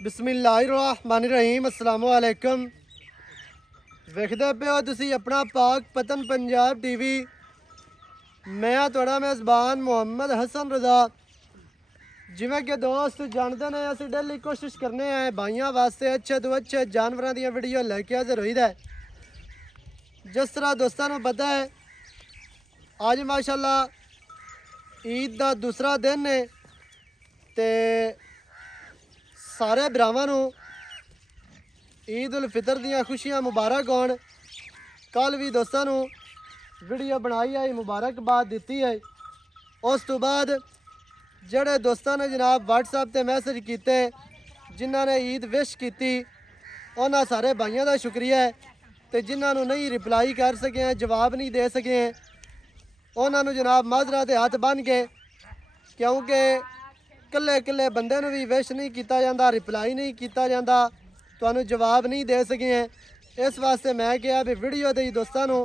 बिस्मिल्लाहिर्रहमानिर्रहीम अस्सलाम वालेकुम। वेखदे पे हो तुसी अपना पाक पतन पंजाब टीवी। मैं तुहाड़ा मेज़बान मुहम्मद हसन रज़ा। जिवें कि दोस्त जानते हैं असीं डेली कोशिश करने हैं भाइयों वास्ते अच्छे तो अच्छे जानवरों दी वीडियो लैके हाज़र होईदा है। जिस तरह दोस्तों को पता है आज माशाअल्लाह ईद का दूसरा दिन है ते सारे भरावां नूं ईद उल फितर दियां खुशियां मुबारक होण। कल भी दोस्तों नूं वीडियो बनाई है मुबारकबाद दी है। उस तो बाद जेड़े दोस्तों ने जनाब व्हाट्सएप ते मैसेज किए जिन्हों ने ईद विश की उन्होंने सारे भाइयों का शुक्रिया है। तो जिन्होंने नहीं रिप्लाई कर सके हैं जवाब नहीं दे सके हैं उन्होंने जनाब माजरा के हाथ बन के, क्योंकि कल्ले कल्ले बंदे भी विश नहीं किया जाता, रिप्लाई नहीं किया जाता, तो जवाब नहीं दे सके हैं। इस वास्ते मैं कहा भी वीडियो दे दोस्तों को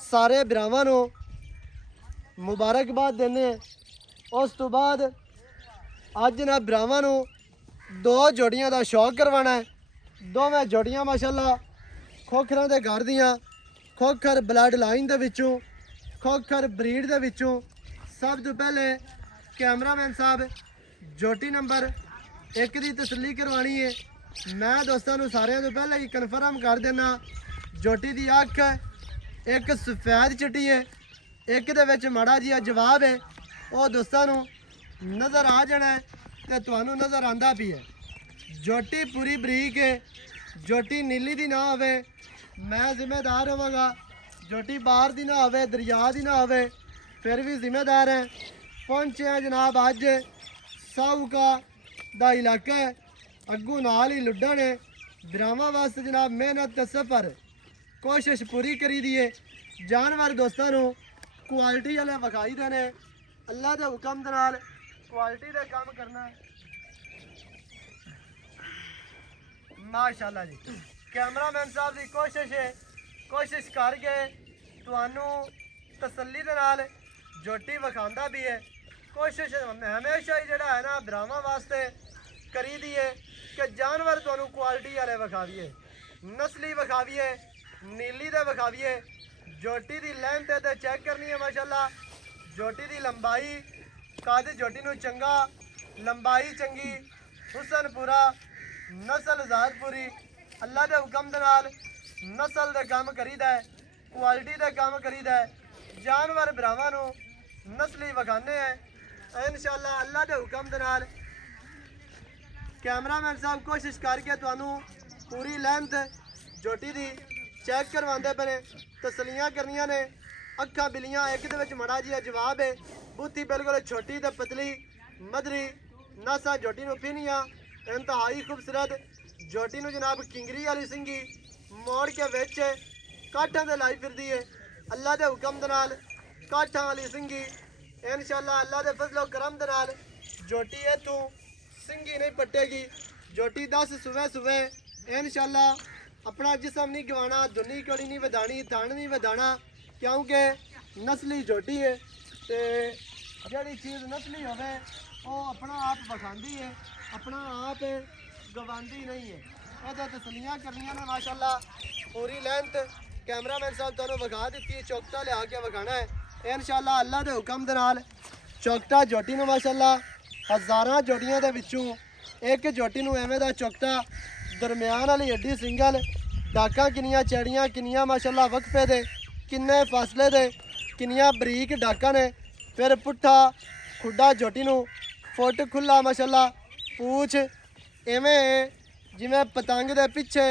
सारे भरावां को मुबारकबाद देने। उस तो बाद अज ना भरावां को दो जोड़ियां का शौक करवाना है। दोवें जोड़ियां माशाअल्लाह खोखर के घर दियाँ, खोखर ब्लड लाइन के विचों, खोखर ब्रीड के विचों। सब तो पहले कैमरामैन साहब जोटी नंबर 1 की तसल्ली करवानी है। मैं दोस्तों को सारे तो पहले ही कन्फर्म कर देना जोटी की अख एक सफेद चिट्टी है, एक दे माड़ा जिहा जवाब है। वो दोस्तों को नज़र आ जाना है तो तुहानू नज़र आंदा भी है। जोटी पूरी बरीक है, जोटी नीली दी ना होवे, मैं जिम्मेदार होवांगा। जोटी बाहर दी ना होवे, दरिया दी ना होवे, फिर भी जिम्मेदार है। पहुंचे हैं जनाब अज साहूका दा इलाका है, अगू नाल ही लुड्डा ने भरावां वास्ते जनाब मेहनत ते सफ़र कोशिश पूरी करी दी है। जानवर दोस्तों को क्वालिटी वाले विखाई देने, अल्लाह के हुक्म दे नाल क्वालिटी का काम करना माशाअल्लाह जी। कैमरामैन साहब की कोशिश है, कोशिश करके तुहानू तसल्ली दे नाल जोटी विखांदा भी है। कोशिश हमेशा ही जोड़ा है ना भरावां वास्ते करी दी है कि जानवर तुहानू क्वालिटी वाले विखावीए, नस्ली विखावीए, नीली दे विखावीए। जोटी की लेंथ ते चेक करनी है माशाअल्लाह। जोटी की लंबाई कद जोटी नू चंगा, लंबाई चंगी, हुसन पूरा, नस्ल ज़ात पूरी। अल्लाह के हुक्म दे नाल नस्ल दे काम करीदा है, क्वालिटी दे काम करीदा है। जानवर भरावां नू नस्ली विखाने हैं इंशाअल्लाह अल्लाह के हुक्म दे नाल। कैमरामैन साहब कोशिश करके तुहानू पूरी लेंथ जोटी की चेक करवाते पे, तसलियाँ करनिया ने। अखा बिलियाँ एक दे माड़ा जिहा जवाब है, बुत्ती बिल्कुल छोटी तो पतली मधरी, नासा जोटी नू पीनिया इंतहाई खूबसूरत। जोटी नू जनाब किंगरी वाली सिंगी मोड़ के विच काठां ते लाई फिरदी है। अल्लाह के हुक्म दे नाल काठां वाली सिंगी इंशाअल्लाह अल्लाह के फजलो करम दे नाल जोटी इत्थों सिंगी नहीं पट्टेगी। जोटी 10 सुबह सुबह इंशाअल्लाह अपना जिसम नहीं गवाना, दुनी कड़ी नहीं वधानी, थन नहीं वधाना, क्योंकि नस्ली जोटी है। तो जी चीज़ नस्ली होवे वो अपना आप विखाती है, अपना आप गवांदी नहीं है। ये तसलियाँ करनिया ने माशाअल्लाह। पूरी लेंथ कैमरामैन साहब तुहानू विखा दी है, चौकटा लिया के विखाना है इंशाअल्लाह अल्लाह के हुक्म दे नाल। चौकटा जोटी नू माशाअल्लाह हज़ारां जोटियां दे विचों एक जोटी नू एवें दा चौकटा, दरम्यान वाली एडी सिंगल, डाकां किनियां चैड़ियां किनियां माशाअल्लाह वक्फे दे, किन्ने फासले दे, किनियां बरीक डाकां ने। फिर पुट्ठा खुड्डा जोटी नू, फुट खुला माशाअल्लाह, पूछ इवें जिवें पतंग दे पिछे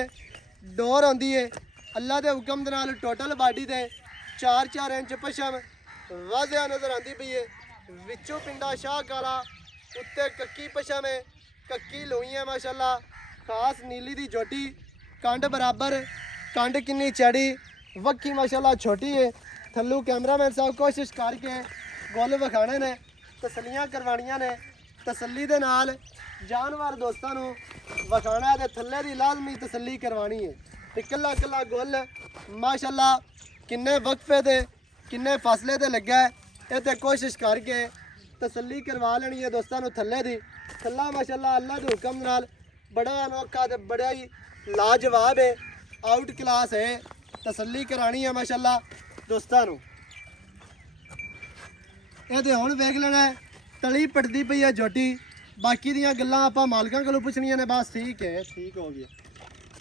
डोर आती है। अल्लाह के हुक्म दे नाल टोटल बाडी दे 4-4 इंच पछम वाजिया नज़र आती पई है। विचों पिंडा शाह काला, उत्ते कक्की पछम है, कक्की लोई है माशाअल्लाह। खास नीली दी जोटी, कंड बराबर, कंड किन्नी चैड़ी, वक्की माशाअल्लाह छोटी है। थल्लू कैमरामैन साहब कोशिश करके गोल विखाने ने, तसलियाँ करवानियां ने। तसल्ली दे नाल जानवर दोस्तों को विखाना है, थल्ले की लाजमी तसल्ली करवानी है। तो कला कला गोल माशाअल्लाह किन्ने वक्फे दे किन्ने फासले दे लगा है, ये कोशिश करके तसल्ली करवा लेनी है दोस्तों थल्ले दी। थल्ला माशाअल्लाह अल्लाह के हुक्म नाल बड़ा अनोखा ते बड़ा ही लाजवाब है, आउट क्लास है। तसल्ली करानी है माशाल्लाह दोस्तां नूं। ਇਹ ਤੇ ਹੁਣ ਵੇਖ ਲੈਣਾ ਤਲੀ ਪੜਦੀ ਪਈ ਹੈ ਝੋਟੀ। ਬਾਕੀ ਦੀਆਂ ਗੱਲਾਂ ਆਪਾਂ ਮਾਲਕਾਂ ਕੋਲੋਂ ਪੁੱਛਣੀਆਂ ਨੇ। ਬਸ ਠੀਕ ਹੈ, ਠੀਕ ਹੋ ਗਿਆ।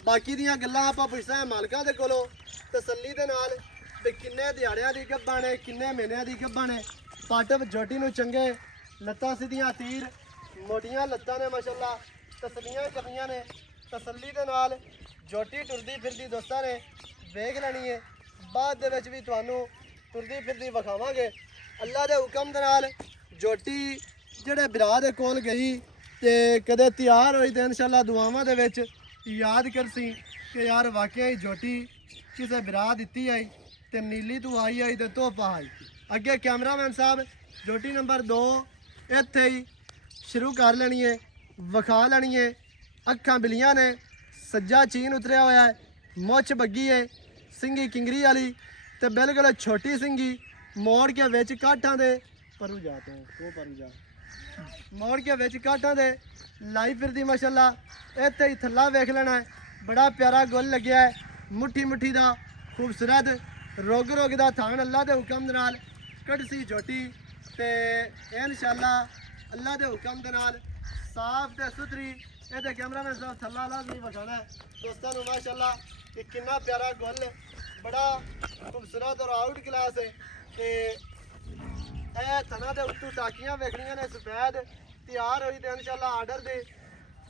ਬਾਕੀ ਦੀਆਂ ਗੱਲਾਂ ਆਪਾਂ ਪੁੱਛਦੇ ਹਾਂ ਮਾਲਕਾਂ ਦੇ ਕੋਲੋਂ ਤਸੱਲੀ ਦੇ ਨਾਲ ਵੀ ਕਿੰਨੇ ਦਿਹਾੜਿਆਂ ਦੀ ਗੱਭਾਂ ਨੇ, ਕਿੰਨੇ ਮਹੀਨਿਆਂ ਦੀ ਗੱਭਾਂ ਨੇ। ਪੱਟ ਝੋਟੀ ਨੂੰ ਚੰਗੇ, ਲੱਤਾਂ ਸਿੱਧੀਆਂ ਤੀਰ, ਮੋਟੀਆਂ ਲੱਤਾਂ ਨੇ ਮਾਸ਼ਾਅੱਲਾ। ਤਸੱਲੀਆਂ ਕਰਨੀਆਂ ਨੇ ਤਸੱਲੀ ਦੇ ਨਾਲ। ਝੋਟੀ ਟੁਰਦੀ ਫਿਰਦੀ ਦੋਸਤਾਂ ਨੇ ਵੇਖ ਲੈਣੀ ਹੈ। ਬਾਅਦ ਦੇ ਵਿੱਚ ਵੀ ਤੁਹਾਨੂੰ ਟੁਰਦੀ ਫਿਰਦੀ ਵਿਖਾਵਾਂਗੇ। ਅੱਲਾ ਦੇ ਹੁਕਮ ਦੇ ਨਾਲ ਝੋਟੀ ਜਿਹੜੇ ਭਰਾ ਦੇ ਕੋਲ ਗਈ ਤੇ ਕਦੇ ਤਿਆਰ ਹੋਈ ਤੇ ਇਨਸ਼ਾਅੱਲਾ ਦੁਆਵਾਂ ਦੇ ਵਿੱਚ ਯਾਦ ਕਰਸੀ ਕਿ ਯਾਰ ਵਾਕਿਆ ਹੀ ਝੋਟੀ ਕਿਸੇ ਭਰਾ ਦਿੱਤੀ ਆਈ ਤੇ ਨੀਲੀ ਤੋਂ ਆਈ ਆਈ ਤੇ ਤੋਹਫਾ ਆਈ। ਅੱਗੇ ਕੈਮਰਾਮੈਨ ਸਾਹਿਬ ਝੋਟੀ ਨੰਬਰ 2 ਇੱਥੇ ਹੀ ਸ਼ੁਰੂ ਕਰ ਲੈਣੀ ਹੈ, ਵਿਖਾ ਲੈਣੀ ਹੈ। ਅੱਖਾਂ ਬਿਲੀਆਂ ਨੇ, ਸੱਜਾ ਚੀਨ ਉਤਰਿਆ ਹੋਇਆ ਹੈ, ਮੁੱਛ ਬੱਗੀ ਹੈ, ਸਿੰਗੀ ਕਿੰਗਰੀ ਵਾਲੀ ਤੇ ਬਿਲਕੁਲ ਛੋਟੀ ਸਿੰਗੀ। ਮੋੜ ਕੇ ਵਿੱਚ ਕਾਠਾਂ ਦੇ ਪਰੂ ਜਾਤੇ ਉਹ ਪਰੂ ਜਾ ਮੋੜ ਕੇ ਵਿੱਚ ਕਾਠਾਂ ਦੇ ਲਾਈ ਫਿਰਦੀ ਮਾਸ਼ਾਅੱਲਾ। ਇੱਥੇ ਹੀ ਥੱਲਾ ਵੇਖ ਲੈਣਾ ਹੈ, ਬੜਾ ਪਿਆਰਾ ਗੁੱਲ ਲੱਗਿਆ ਹੈ, ਮੁੱਠੀ ਮੁੱਠੀ ਦਾ ਖੂਬਸੂਰਤ ਰੋਗ ਰੋਗ ਦਾ ਥਾਣ। ਅੱਲਾ ਦੇ ਹੁਕਮ ਦੇ ਨਾਲ ਕੱਢਸੀ ਝੋਟੀ ਤੇ ਇਨਸ਼ਾਅੱਲਾ ਅੱਲਾ ਦੇ ਹੁਕਮ ਦੇ ਨਾਲ ਸਾਫ਼ ਤੇ ਸੁਥਰੀ। ਇਹਦੇ ਕੈਮਰਾਮੈਨ ਸਾਹਿਬ ਥੱਲਾ ਲਾਜ਼ਮੀ ਵਿਖਾਣਾ ਦੋਸਤਾਂ ਨੂੰ ਮਾਸ਼ਾਅੱਲਾ ਕਿ ਕਿੰਨਾ ਪਿਆਰਾ ਗੁੱਲ, ਬੜਾ ਖੂਬਸੂਰਤ ਔਰ ਆਊਟ ਕਲਾਸ ਹੈ। ਤੇ ਇਹ ਥਣਾ ਦੇ ਉੱਤੋਂ ਟਾਕੀਆਂ ਵੇਖਣੀਆਂ ਨੇ ਸਫੈਦ ਤਿਆਰ ਹੋਈ ਤੇ ਇਨਸ਼ਾਅੱਲਾ ਆਰਡਰ ਦੇ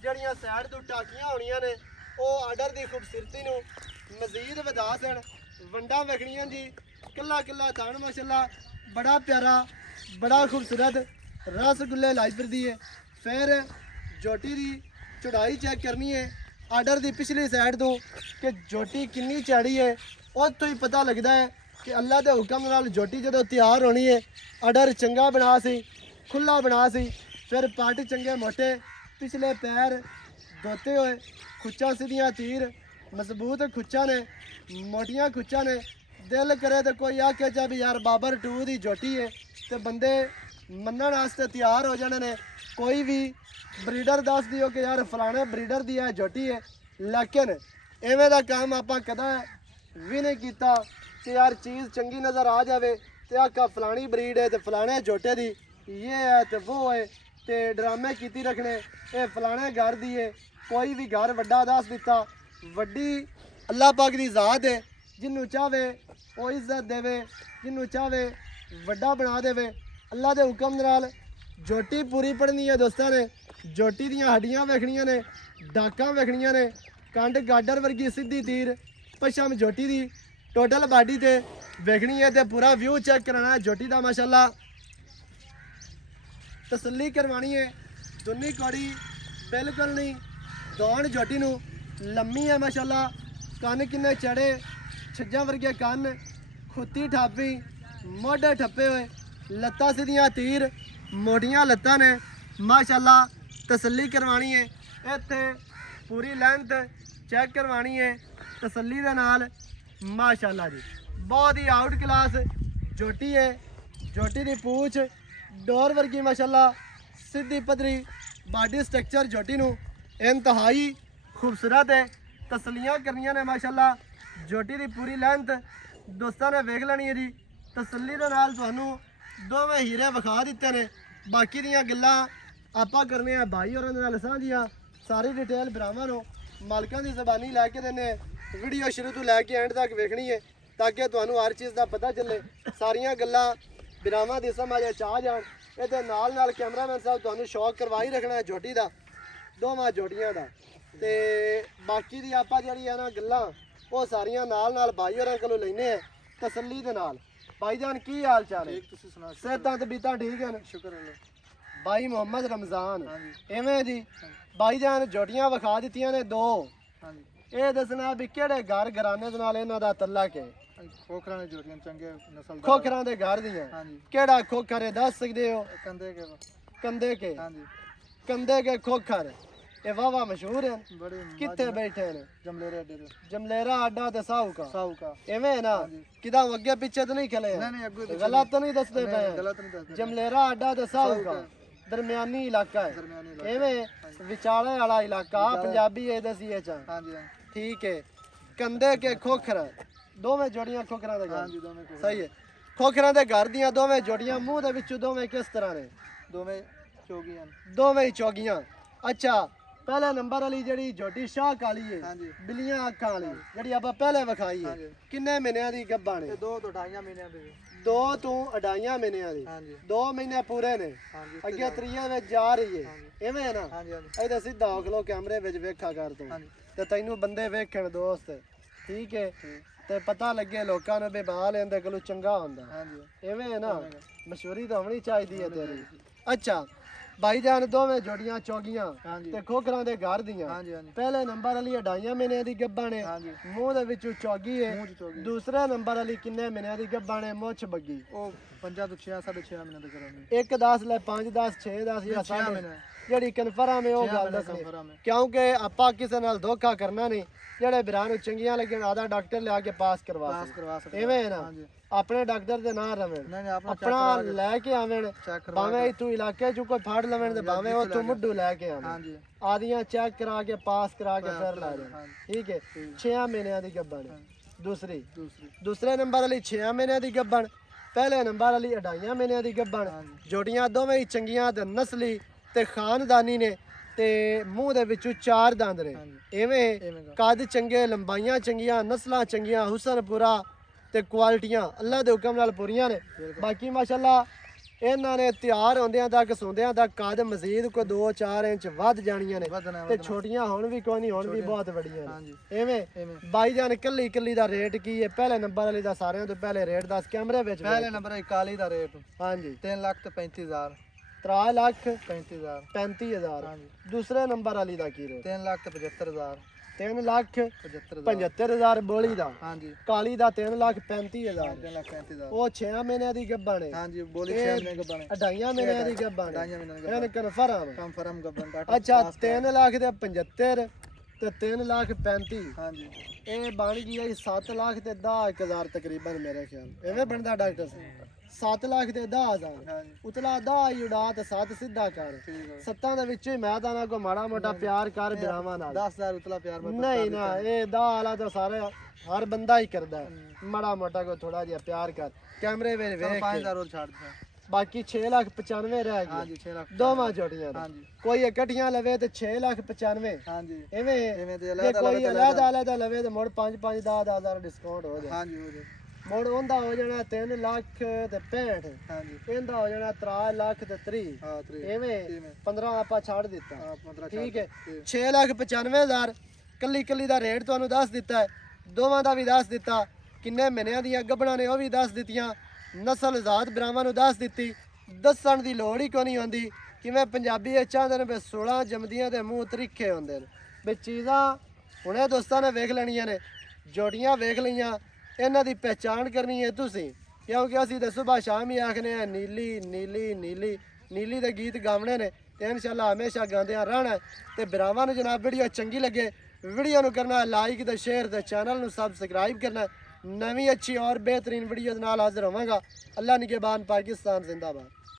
ਜਿਹੜੀਆਂ ਸਾਈਡ ਤੋਂ ਟਾਕੀਆਂ ਹੋਣੀਆਂ ਨੇ ਉਹ ਆਰਡਰ ਦੀ ਖੂਬਸੂਰਤੀ ਨੂੰ ਮਜ਼ੀਦ ਵਧਾ ਦੇਣ। ਵੰਡਾਂ ਵੇਖਣੀਆਂ ਜੀ, ਕਿੱਲਾ ਕਿੱਲਾ ਥਣ ਮਾਸ਼ਾਅੱਲਾ, ਬੜਾ ਪਿਆਰਾ, ਬੜਾ ਖੂਬਸੂਰਤ ਰਸਗੁੱਲੇ ਲਾਈ ਫਿਰਦੀ ਹੈ। ਫਿਰ ਝੋਟੀ ਦੀ ਚੜਾਈ ਚੈੱਕ ਕਰਨੀ ਹੈ ਆਰਡਰ ਦੀ ਪਿਛਲੀ ਸਾਈਡ ਤੋਂ ਕਿ ਝੋਟੀ ਕਿੰਨੀ ਚੜੀ ਹੈ। ਉੱਥੋਂ ਹੀ ਪਤਾ ਲੱਗਦਾ ਹੈ ਕਿ ਅੱਲਾ ਦੇ ਹੁਕਮ ਨਾਲ ਝੋਟੀ ਜਦੋਂ ਤਿਆਰ ਹੋਣੀ ਹੈ ਆਰਡਰ ਚੰਗਾ ਬਣਾ ਸੀ, ਖੁੱਲਾ ਬਣਾ ਸੀ। ਫਿਰ ਪੱਟ ਚੰਗੇ ਮੋਟੇ, ਪਿਛਲੇ ਪੈਰ ਧੋਤੇ ਹੋਏ, ਖੁੱਚਾਂ ਸਿੱਧੀਆਂ ਤੀਰ, ਮਜ਼ਬੂਤ ਖੁੱਚਾਂ ਨੇ, ਮੋਟੀਆਂ ਖੁੱਚਾਂ ਨੇ। ਦਿਲ ਕਰੇ ਤੇ ਕੋਈ ਆਖੇ ਚਾ ਵੀ ਯਾਰ ਬਾਬਰ 2 ਦੀ ਝੋਟੀ ਹੈ ਤੇ ਬੰਦੇ ਮੰਨਣ ਵਾਸਤੇ ਤਿਆਰ ਹੋ ਜਾਣੇ ਨੇ। ਕੋਈ ਵੀ ਬਰੀਡਰ ਦੱਸ ਦਿਓ ਕਿ ਯਾਰ ਫਲਾਣੇ ਬਰੀਡਰ ਦੀ ਹੈ ਝੋਟੀ ਹੈ, ਲੇਕਿਨ ਐਵੇਂ ਦਾ ਕੰਮ ਆਪਾਂ ਕਦਾ ਵੀ ਨਹੀਂ ਕੀਤਾ ਕਿ ਯਾਰ ਚੀਜ਼ ਚੰਗੀ ਨਜ਼ਰ ਆ ਜਾਵੇ ਤੇ ਆਖਾ ਫਲਾਣੀ ਬਰੀਡ ਹੈ ਤੇ ਫਲਾਣੇ ਝੋਟੇ ਦੀ ਇਹ ਹੈ ਤੇ ਉਹ ਹੈ ਤੇ ਡਰਾਮੇ ਕੀਤੀ ਰੱਖਣੇ ਇਹ ਫਲਾਣੇ ਘਰ ਦੀ ਹੈ। ਕੋਈ ਵੀ ਘਰ ਵੱਡਾ ਦੱਸ ਦਿੱਤਾ, ਵੱਡੀ ਅੱਲਾਹ ਪਾਕ ਦੀ ਜ਼ਾਤ ਹੈ। ਜਿਹਨੂੰ ਚਾਹਵੇ ਉਹ ਇੱਜ਼ਤ ਦੇਵੇ, ਜਿਹਨੂੰ ਚਾਹਵੇ ਵੱਡਾ ਬਣਾ ਦੇਵੇ। ਅੱਲਾਹ ਦੇ ਹੁਕਮ ਨਾਲ ਝੋਟੀ ਪੂਰੀ ਪੜਨੀ ਹੈ ਦੋਸਤਾਂ ਨੇ। ਝੋਟੀ ਦੀਆਂ ਹੱਡੀਆਂ ਵੇਖਣੀਆਂ ਨੇ, ਡਾਕਾਂ ਵੇਖਣੀਆਂ ਨੇ, ਕੰਡ ਗਾਡਰ ਵਰਗੀ ਸਿੱਧੀ ਤੀਰ, ਪਛਮ ਝੋਟੀ ਦੀ ਟੋਟਲ ਬਾਡੀ ਤੇ ਵੇਖਣੀ ਹੈ ਤੇ ਪੂਰਾ ਵਿਊ ਚੈੱਕ ਕਰਾਣਾ ਹੈ ਝੋਟੀ ਦਾ ਮਾਸ਼ਾਅੱਲਾ। ਤਸੱਲੀ ਕਰਵਾਣੀ ਹੈ। ਦੁੰਨੀ ਕੌੜੀ ਬਿਲਕੁਲ ਨਹੀਂ, ਦੌਣ ਝੋਟੀ ਨੂੰ ਲੰਮੀ ਹੈ ਮਾਸ਼ਾਅੱਲਾ। ਕੰਨ ਕਿੰਨੇ ਚੜੇ, ਛੱਜਾਂ ਵਰਗੇ ਕੰਨ, ਖੁੱਤੀ ਠਾਪੀ, ਮੋਢੇ ਠੱਪੇ ਹੋਏ, ਲੱਤਾਂ ਸਿੱਧੀਆਂ ਤੀਰ, ਮੋਟੀਆਂ ਲੱਤਾਂ ਨੇ ਮਾਸ਼ਾਅੱਲਾ। ਤਸੱਲੀ ਕਰਵਾਣੀ ਹੈ। ਇੱਥੇ ਪੂਰੀ ਲੈਂਥ ਚੈੱਕ ਕਰਵਾਣੀ ਹੈ ਤਸੱਲੀ ਦੇ ਨਾਲ ਮਾਸ਼ਾਅੱਲਾ ਜੀ। ਬਹੁਤ ਹੀ ਆਊਟ ਕਲਾਸ ਝੋਟੀ ਹੈ। ਝੋਟੀ ਦੀ ਪੂਛ ਡੋਰ ਵਰਗੀ ਮਾਸ਼ਾਅੱਲਾ, ਸਿੱਧੀ ਪੱਧਰੀ ਬਾਡੀ ਸਟਰਕਚਰ ਝੋਟੀ ਨੂੰ ਇੰਤਹਾਈ ਖੂਬਸੂਰਤ ਹੈ। ਤਸੱਲੀਆਂ ਕਰਨੀਆਂ ਨੇ ਮਾਸ਼ਾਅੱਲਾ। ਝੋਟੀ ਦੀ ਪੂਰੀ ਲੈਂਥ ਦੋਸਤਾਂ ਨੇ ਵੇਖ ਲੈਣੀ ਹੈ ਜੀ। ਤਸੱਲੀ ਦੇ ਨਾਲ ਤੁਹਾਨੂੰ ਦੋਵੇਂ ਹੀਰੇ ਵਿਖਾ ਦਿੱਤੇ ਨੇ। ਬਾਕੀ ਦੀਆਂ ਗੱਲਾਂ ਆਪਾਂ ਕਰਨੇ ਆ ਭਾਈ ਹੋਰਾਂ ਦੇ ਨਾਲ ਸਾਂਝੀਆਂ। ਸਾਰੀ ਡਿਟੇਲ ਭਰਾਵਾਂ ਨੂੰ ਮਾਲਕਾਂ ਦੀ ਜ਼ਬਾਨੀ ਲੈ ਕੇ ਦਿੰਦੇ। ਵੀਡੀਓ ਸ਼ੁਰੂ ਤੋਂ ਲੈ ਕੇ ਐਂਡ ਤੱਕ ਵੇਖਣੀ ਹੈ ਤਾਂ ਕਿ ਤੁਹਾਨੂੰ ਹਰ ਚੀਜ਼ ਦਾ ਪਤਾ ਚੱਲੇ। ਸਾਰੀਆਂ ਗੱਲਾਂ ਭਰਾਵਾਂ ਦੀ ਸਮਝ ਆ ਜਾਣ। ਇਹਦੇ ਨਾਲ ਨਾਲ ਕੈਮਰਾਮੈਨ ਸਾਹਿਬ ਤੁਹਾਨੂੰ ਸ਼ੌਕ ਕਰਵਾ ਹੀ ਰੱਖਣਾ ਹੈ ਝੋਟੀ ਦਾ, ਦੋਵਾਂ ਝੋਟੀਆਂ ਦਾ। ਤੇ ਬਾਕੀ ਦੀ ਆਪਾਂ ਜਿਹੜੀ ਆ ਨਾ ਗੱਲਾਂ ਉਹ ਸਾਰੀਆਂ ਨਾਲ ਨਾਲ ਭਾਈ ਹੋਰਾਂ ਕੋਲੋਂ ਲੈਨੇ ਆ ਤਸੱਲੀ ਦੇ ਨਾਲ। ਭਾਈਜਾਨ ਕੀ ਹਾਲ ਚਾਲ ਹੈ? ਤੁਸੀਂ ਸੁਣਾਓ? ਸਿਹਤਾਂ ਤੇ ਬੀਤਾਂ ਠੀਕ ਹਨ? ਸ਼ੁਕਰ ਅੱਲਾ। भाई मोहम्मद रमजान एवें जी भाईजान झोटियां विखा दित्तियां ने 2। ये दसना भी केड़े घर घराने दे नाल इन्हां दा तल्लक है? खोखरां दी झोटियां चंगे नस्ल दा। खोखरां दे घर दियां? हां जी। केड़ा खोखर है दस सकदे हो? कंदे के। कंदे के? हां जी। कंदे के खोखर ये वावा मशहूर है। बड़े कित्थे बैठे ने? जमलेरा अड्डे ते। जमलेरा अड्डा ते साहू का। साहू का एवें ना किदा अगे पीछे तो नहीं खले? नहीं नहीं अगे गलत तो नहीं दसदे पे? गलत नहीं दसदे। जमलेरा अड्डा ते साहू का ਦਰਮਿਆਨੀ ਇਲਾਕਾ ਹੈ ਦਰਮਿਆਨੀ ਇਲਾਕਾ। ਐਵੇਂ ਵਿਚਾਲੇ ਵਾਲਾ ਇਲਾਕਾ ਪੰਜਾਬੀ ਇਹ ਦਸੀਏ ਚਾ ਹਾਂਜੀ ਠੀਕ ਹੈ ਕੰਦੇ ਕੇ ਖੋਖਰ ਦੋਵੇਂ ਜੋੜੀਆਂ ਖੋਖਰਾਂ ਦੇ ਘਰ ਹਾਂਜੀ ਦੋਵੇਂ ਕੋਲ ਸਹੀ ਹੈ ਖੋਖਰਾਂ ਦੇ ਘਰ ਦੀਆਂ ਦੋਵੇਂ ਜੋੜੀਆਂ ਮੂੰਹ ਦੇ ਵਿੱਚੋਂ ਦੋਵੇਂ ਕਿਸ ਤਰ੍ਹਾਂ ਨੇ ਦੋਵੇਂ ਚੋਗੀ ਹਨ ਦੋਵੇਂ ਹੀ ਚੌਗੀਆਂ ਅੱਛਾ ਪਹਿਲੇ ਨੰਬਰ ਵਾਲੀ ਜਿਹੜੀ ਜੋਟੀ ਸ਼ਾਹ ਕਾਲੀ ਹੈ ਹਾਂਜੀ ਬਿੱਲੀਆਂ ਅੱਖਾਂ ਵਾਲੀ ਜਿਹੜੀ ਆਪਾਂ ਪਹਿਲੇ ਵਿਖਾਈ ਹੈ ਹਾਂਜੀ ਕਿੰਨੇ ਮਹੀਨਿਆਂ ਦੀ ਗੱਭਾ ਨੇ ਤੇ 2 ਤੋਂ 2.5 ਮਹੀਨਿਆਂ ਦੇ 2 ਤੋਂ 2.5 ਮਹੀਨਿਆਂ ਦੀ ਹਾਂਜੀ 2 ਮਹੀਨੇ ਪੂਰੇ ਨੇ ਹਾਂਜੀ ਅੱਗੇ ਤਰੀਆਂ ਵਿੱਚ ਜਾ ਰਹੀ ਹੈ ਐਵੇਂ ਹੈ ਨਾ ਹਾਂਜੀ ਹਾਂਜੀ ਇਹਦਾ ਸਿੱਧਾ ਹੋ ਖਲੋ ਕੈਮਰੇ ਵਿੱਚ ਵੇਖਾ ਕਰ ਤੂੰ ਹਾਂਜੀ ਤੇ ਤੈਨੂੰ ਬੰਦੇ ਵੇਖਣ ਦੋਸਤ ਠੀਕ ਹੈ ਤੇ ਪਤਾ ਲੱਗੇ ਲੋਕਾਂ ਨੂੰ ਵੀ ਬਾਹ ਲੈਂਦੇ ਕੋਲੋਂ ਚੰਗਾ ਹੁੰਦਾ ਹਾਂਜੀ ਐਵੇਂ ਹੈ ਨਾ ਮਸ਼ਹੂਰੀ ਤਾਂ ਹੋਣੀ ਚਾਹੀਦੀ ਹੈ ਤੇਰੀ ਅੱਛਾ ਭਾਈ ਜਾਨ ਦੋਵੇਂ ਜੋੜੀਆਂ ਚੌਗੀਆਂ ਹਾਂਜੀ ਤੇ ਖੋਖਰਾਂ ਦੇ ਘਰ ਦੀਆਂ ਹਾਂਜੀ ਹਾਂਜੀ ਪਹਿਲੇ ਨੰਬਰ ਵਾਲੀ 2.5 ਮਹੀਨਿਆਂ ਦੀ ਗੱਭਾ ਨੇ ਹਾਂਜੀ ਮੂੰਹ ਦੇ ਵਿੱਚੋਂ ਚੌਗੀ ਹੈ ਮੂੰਹ ਚ ਚੋਗੀ ਦੂਸਰੇ ਨੰਬਰ ਵਾਲੀ ਕਿੰਨੇ ਮਹੀਨਿਆਂ ਦੀ ਗੱਭਾ ਨੇ ਮੁੱਛ ਬੱਗੀ ਉਹ 5 ਤੋਂ 6 6.5 ਮਹੀਨੇ ਦੇ ਕਰਾਂਗੇ 1 10 ਲੈ 5 10 6 10 ਜਾਂ 6 7 ਮਹੀਨੇ ਜਿਹੜੀ ਕਨਫਰਮ ਹੈ ਉਹ 6 ਗੱਲ ਮਹੀਨੇ ਦੱਸਣੀ ਕਨਫਰਮ ਹੈ ਕਿਉਂਕਿ ਆਪਾਂ ਕਿਸੇ ਨਾਲ ਧੋਖਾ ਕਰਨਾ ਨਹੀਂ ਜਿਹੜੇ ਵੀਰਾਂ ਨੂੰ ਚੰਗੀਆਂ ਲੱਗਣ ਆਦਾ ਡਾਕਟਰ ਲਿਆ ਕੇ ਪਾਸ ਕਰਵਾ ਪਾਸ ਕਰਵਾ ਸਕਦੇ ਐਵੇਂ ਹੈ ਨਾ ਹਾਂਜੀ ਆਪਣੇ ਡਾਕਟਰ ਦੇ ਨਾਂ ਰਵਣ ਨਹੀਂ ਨਹੀਂ ਆਪਣਾ ਆਪਣਾ ਲੈ ਕੇ ਆਵਣ ਚੈੱਕ ਕਰਵਾ ਭਾਵੇਂ ਤੂੰ ਇਲਾਕੇ ਚ ਕੋਈ ਫੜ ਲਵਣ ਤੇ ਭਾਵੇਂ ਉੱਥੋਂ ਮੁੱਢੂ ਲੈ ਕੇ ਆਵਣ ਹਾਂਜੀ ਆਦੀਆਂ ਚੈੱਕ ਕਰਾ ਕੇ ਪਾਸ ਕਰਾ ਕੇ ਫਿਰ ਲੈ ਜਾਣ ਹਾਂਜੀ ਠੀਕ ਹੈ 6 ਮਹੀਨਿਆਂ ਦੀ ਗੱਭਣ ਦੂਸਰੀ ਦੂਸਰੀ ਦੂਸਰੇ ਨੰਬਰ ਵਾਲੀ 6 ਮਹੀਨਿਆਂ ਦੀ ਗੱਭਣ ਪਹਿਲੇ ਨੰਬਰ ਵਾਲੀ 2.5 ਮਹੀਨਿਆਂ ਦੀ ਗੱਭਣ ਹਾਂਜੀ ਜੋੜੀਆਂ ਦੋਵੇਂ ਹੀ ਚੰਗੀਆਂ ਤੇ ਨਸਲੀ ਤੇ ਖਾਨਦਾਨੀ ਨੇ ਤੇ ਮੂੰਹ ਦੇ ਵਿੱਚੋਂ 4 ਦੰਦ ਨੇ ਹਾਂਜੀ ਐਵੇਂ ਐਵੇਂ ਗਾ ਕੱਦ ਚੰਗੇ ਲੰਬਾਈਆਂ ਚੰਗੀਆਂ ਨਸਲਾਂ ਚੰਗੀਆਂ ਹੁਸਨ ਪੂਰਾ ਤੇ ਕੁਆਲਿਟੀਆਂ ਅੱਲਾ ਦੇ ਹੁਕਮ ਨਾਲ ਪੂਰੀਆਂ ਨੇ ਬਾਕੀ ਮਾਸ਼ਾਅੱਲਾ ਇਹਨਾਂ ਨੇ ਤਿਆਰ ਹੁੰਦਿਆਂ ਤੱਕ ਸੁੰਦਿਆਂ ਤੱਕ ਕੱਦ ਮਜ਼ੀਦ ਕੋਈ 2-4 ਇੰਚ ਵੱਧ ਜਾਣੀਆਂ ਨੇ ਵਧਣਾ ਤੇ ਛੋਟੀਆਂ ਹੁਣ ਵੀ ਕੋਈ ਨਹੀਂ ਹੁਣ ਵੀ ਬਹੁਤ ਵੱਡੀਆਂ ਨੇ ਹਾਂਜੀ ਐਵੇਂ ਐਵੇਂ ਬਾਈ ਜਾਨ ਕੱਲੀ ਕੱਲੀ ਦਾ ਰੇਟ ਕੀ ਹੈ ਪਹਿਲੇ ਨੰਬਰ ਵਾਲੀ ਦਾ ਸਾਰਿਆਂ ਤੋਂ ਪਹਿਲੇ ਰੇਟ ਦੱਸ ਕੈਮਰੇ ਵਿੱਚ ਪਹਿਲੇ ਨੰਬਰ 41 ਦਾ ਰੇਟ ਹਾਂਜੀ 3 ਲੱਖ ਤੇ 35000 3 ਲੱਖ 35000 35000 ਹਾਂਜੀ ਦੂਸਰੇ ਨੰਬਰ ਵਾਲੀ ਦਾ ਕੀ ਰੇਟ 3 ਲੱਖ ਤੇ 75000 3 ਲੱਖ 75000 75000 ਬੋਲੀ ਦਾ ਹਾਂਜੀ ਕਾਲੀ ਦਾ 3 ਲੱਖ 35000 3 ਲੱਖ 35000 ਉਹ 6 ਮਹੀਨਿਆਂ ਦੀ ਗੱਭਣ ਹੈ ਹਾਂਜੀ ਬੋਲੀ ਇਹ 6 ਮਹੀਨੇ ਗੱਬਣ 2.5 ਮਹੀਨਿਆਂ ਦੀ ਗੱਭਣ ਹੈ 2.5 ਮਹੀਨੇ ਇਹਨ ਕਨਫਰਮ ਕੰਫਰਮ ਗੱਬਣ ਡਾਟਾ ਅੱਛਾ 3 ਲੱਖ ਦੇ 75 ਤੇ 3 ਲੱਖ 35 ਹਾਂਜੀ ਇਹ ਬਣ ਗਈ ਹੈ 7 ਲੱਖ ਤੇ 10000 ਤਕਰੀਬਨ ਮੇਰੇ ਖਿਆਲ ਐਵੇਂ ਬਣਦਾ ਡਾਕਟਰ 7 ਲੱਖ ਤੇ 10000 ਹਾਂਜੀ ਉਤਲਾ 10 ਹੀ ਉਡਾ ਤੇ 7 ਸਿੱਧਾ ਕਰ ਠੀਕ ਹੈ ਸੱਤਾਂ ਦੇ ਵਿੱਚ ਹੀ ਮੈਂ ਤਾਂ ਨਾ ਕੋ ਮਾੜਾ ਮੋਟਾ ਪਿਆਰ ਕਰ ਬਿਰਾਵਾਂ ਨਾਲ 10000 ਉਤਲਾ ਪਿਆਰ ਮੈਂ ਨਹੀਂ ਨਾ ਇਹ 10 ਵਾਲਾ ਤਾਂ ਸਾਰੇ ਹਰ ਬੰਦਾ ਹੀ ਕਰਦਾ ਹੈ। ਮਾੜਾ ਮੋਟਾ ਕੋ ਥੋੜਾ ਜਿਹਾ ਪਿਆਰ ਕਰ ਕੈਮਰੇ ਵਿੱਚ ਵੇਖ ਕੇ 5000 ਹੋਰ ਛੱਡ ਦਿਓ ਬਾਕੀ 6,95,000 ਰਹਿ ਗਏ ਹਾਂਜੀ 6 ਲੱਖ ਦੋਵਾਂ ਜੋੜੀਆਂ ਦਾ ਹਾਂਜੀ ਕੋਈ ਇਕੱਠੀਆਂ ਲਵੇ ਤੇ 6,95,000 ਹਾਂਜੀ ਐਵੇਂ ਜਿਵੇਂ ਤੇ ਜੇ ਅਲੱਗ ਕੋਈ ਅਲੱਗ ਲਵੇ ਤੇ ਮੁੜ 5-5 10,000 ਡਿਸਕਾਊਂਟ ਹੋ ਜਾਏ ਹਾਂਜੀ ਹੋ ਜੇ ਮੁੜ ਉਹਦਾ ਹੋ ਜਾਣਾ 3 ਲੱਖ ਤੇ 65 ਹਾਂਜੀ ਇਹਦਾ ਹੋ ਜਾਣਾ 3 ਲੱਖ ਤੇ 30 ਹਾਂ 3 ਐਵੇਂ 15 ਆਪਾਂ ਛੱਡ ਦਿੱਤਾ 15 ਠੀਕ ਹੈ 6,95,000 ਕੱਲੀ ਕੱਲੀ ਦਾ ਰੇਟ ਤੁਹਾਨੂੰ ਦੱਸ ਦਿੱਤਾ ਹੈ ਦੋਵਾਂ ਦਾ ਵੀ ਦੱਸ ਦਿੱਤਾ ਕਿੰਨੇ ਮਹੀਨਿਆਂ ਦੀਆਂ ਗੱਭਣਾਂ ਨੇ ਉਹ ਵੀ ਦੱਸ ਦਿੱਤੀਆਂ ਨਸਲ ਜ਼ਾਤ ਬਰਾਵਾਂ ਨੂੰ ਦੱਸ ਦਿੱਤੀ ਦੱਸਣ ਦੀ ਲੋੜ ਹੀ ਕੋਈ ਨਹੀਂ ਹੁੰਦੀ ਕਿਵੇਂ ਪੰਜਾਬੀ ਇਹ ਚਾਹੁੰਦੇ ਨੇ ਵੀ 16 ਜੰਮਦੀਆਂ ਦੇ ਮੂੰਹ ਤਰੀਕੇ ਹੁੰਦੇ ਨੇ ਵੀ ਚੀਜ਼ਾਂ ਹੁਣੇ ਦੋਸਤਾਂ ਨੇ ਵੇਖ ਲੈਣੀਆਂ ਨੇ ਜੋੜੀਆਂ ਵੇਖ ਲਈਆਂ ਇਹਨਾਂ ਦੀ ਪਹਿਚਾਣ ਕਰਨੀ ਹੈ ਤੁਸੀਂ ਕਿਉਂਕਿ ਅਸੀਂ ਤਾਂ ਸਵੇਰ ਸ਼ਾਮ ਹੀ ਆਖਨੇ ਆ ਨੀਲੀ ਨੀਲੀ ਨੀਲੀ ਨੀਲੀ ਦੇ ਗੀਤ ਗਾਉਣੇ ਨੇ ਤੇ ਇਨਸ਼ਾਅੱਲਾ ਹਮੇਸ਼ਾ ਗਾਉਂਦਿਆਂ ਰਹਿਣਾ ਤੇ ਬਰਾਵਾਂ ਨੂੰ ਜਨਾਬ ਵੀਡੀਓ ਚੰਗੀ ਲੱਗੇ ਵੀਡੀਓ ਨੂੰ ਕਰਨਾ ਲਾਈਕ ਤੇ ਸ਼ੇਅਰ ਤੇ ਚੈਨਲ ਨੂੰ ਸਬਸਕ੍ਰਾਈਬ ਕਰਨਾ ਨਵੀਂ ਅੱਛੀ ਔਰ ਬਿਹਤਰੀਨ ਵੀਡੀਓ ਦੇ ਨਾਲ ਹਾਜ਼ਰ ਹੋਵਾਂਗਾ ਅੱਲਾ ਨਿਗਹਿਬਾਨ ਪਾਕਿस्तान जिंदाबाद।